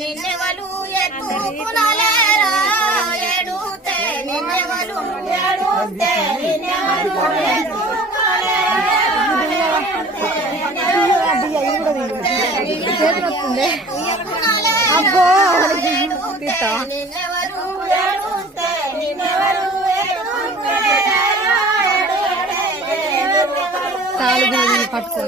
నిన్నెవలు ఎత్తుకునలేరా ఎడుతే నిన్నెవలు ఎడుతే అబ్బో పట్టుకో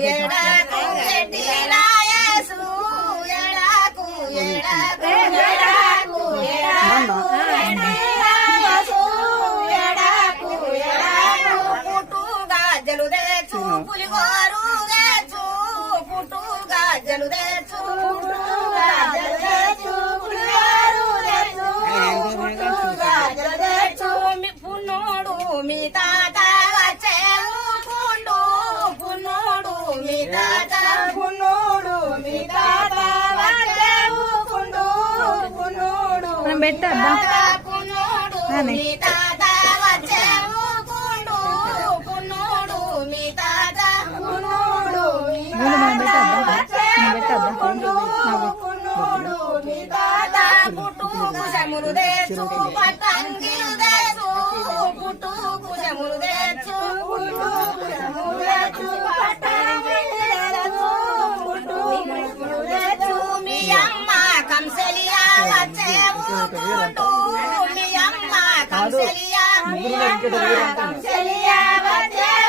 పులిగోరు తెచ్చు పుట్టుగా జలు తెచ్చు పున్నోడు మీ తాత వచ్చేవు పుండు పున్నోడు మీ తాత పున్నోడు మీ తాత వచ్చేవు పుండు పున్నోడు పెట్టద్దా పున్నోడు మీ తాత వచ్చేవు పుండు పున్నోడు మీ తాత పున్నోడు పున్నోడు మీ తాత పుట్టు కుశములు తెచ్చు పట్టంగిలు తెచ్చు పుట్టు కుశములు తెచ్చు మీ అమ్మ కంసలియా వచ్చేవు పుట్టు మీ అమ్మ కంసలియా వచ్చే